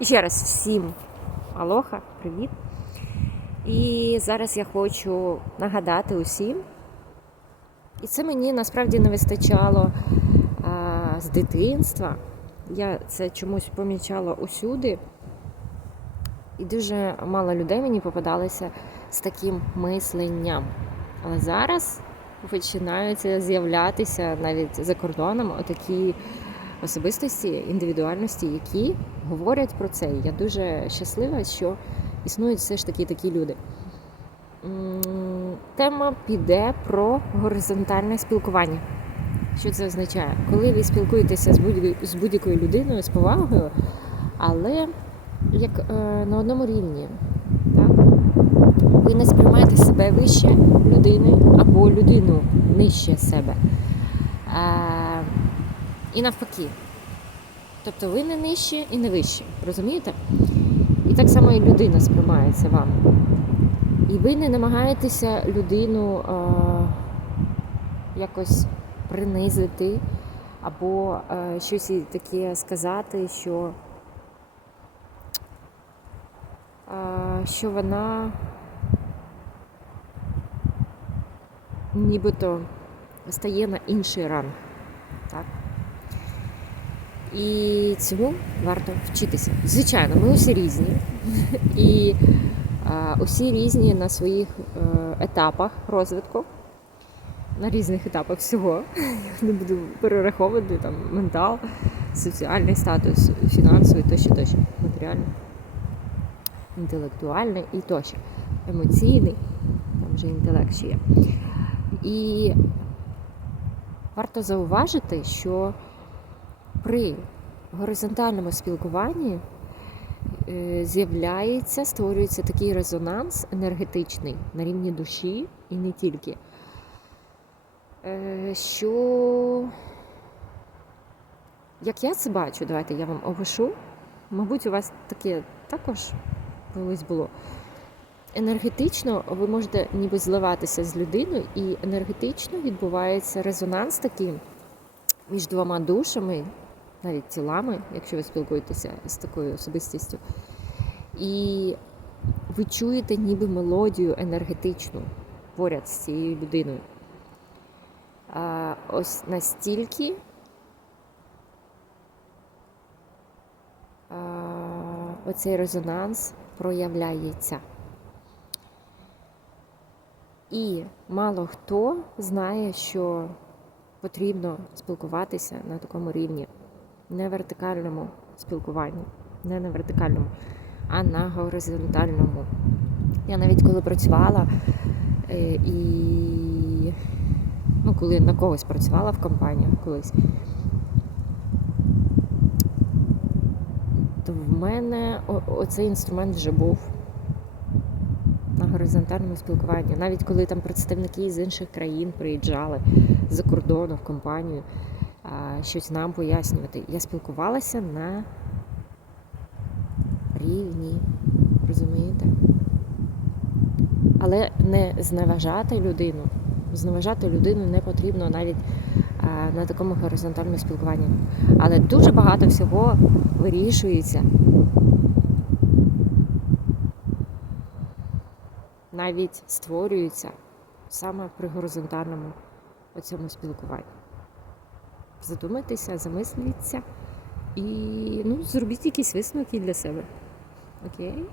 І ще раз всім алоха, привіт. І зараз я хочу нагадати усім, і це мені насправді не вистачало а, з дитинства. Я це чомусь помічала усюди. І дуже мало людей мені попадалося з таким мисленням. Але зараз починаються з'являтися навіть за кордоном отакі особистості, індивідуальності, які говорять про це. Я дуже щаслива, що існують все ж таки такі люди. Тема піде про горизонтальне спілкування. Що це означає? Коли ви спілкуєтеся з будь- з будь-якою людиною з повагою, але як е, на одному рівні, так? ви не сприймаєте себе вище людини або людину нижче себе. Е, і навпаки. Тобто ви не нижче і не вище, розумієте? І так само і людина сприймається вам. І ви не намагаєтеся людину е, якось принизити або е, щось таке сказати, що, е, що вона нібито стає на інший ранг. Так? І цьому варто вчитися. Звичайно, ми усі різні. І усі різні на своїх е, етапах розвитку, на різних етапах всього. Я не буду перераховувати там ментал, соціальний статус, фінансовий тощо, тощо, матеріальний, інтелектуальний і тощо, емоційний, там вже інтелект ще є. І варто зауважити, що при горизонтальному спілкуванні е, з'являється, створюється такий резонанс енергетичний на рівні душі і не тільки. Е, Що, як я це бачу, давайте я вам опишу. Мабуть, у вас таке також колись було. Енергетично ви можете ніби зливатися з людиною, і енергетично відбувається резонанс такий між двома душами, навіть тілами, якщо ви спілкуєтеся з такою особистістю. І ви чуєте ніби мелодію енергетичну поряд з цією людиною. А, ось настільки а, оцей резонанс проявляється. І мало хто знає, що потрібно спілкуватися на такому рівні, не вертикальному спілкуванні, не на вертикальному, а на горизонтальному. Я навіть коли працювала е, і ну, коли на когось працювала в компаніях колись, то в мене оцей інструмент вже був на горизонтальному спілкуванні. Навіть коли там представники з інших країн приїжджали з-за кордону в компанію щось нам пояснювати. Я спілкувалася на рівні, розумієте? Але не зневажати людину. Зневажати людину не потрібно навіть на такому горизонтальному спілкуванні. Але дуже багато всього вирішується навіть створюються саме при горизонтальному цьому спілкуванні. Задумайтеся, замисліться і ну, зробіть якісь висновки для себе. Окей?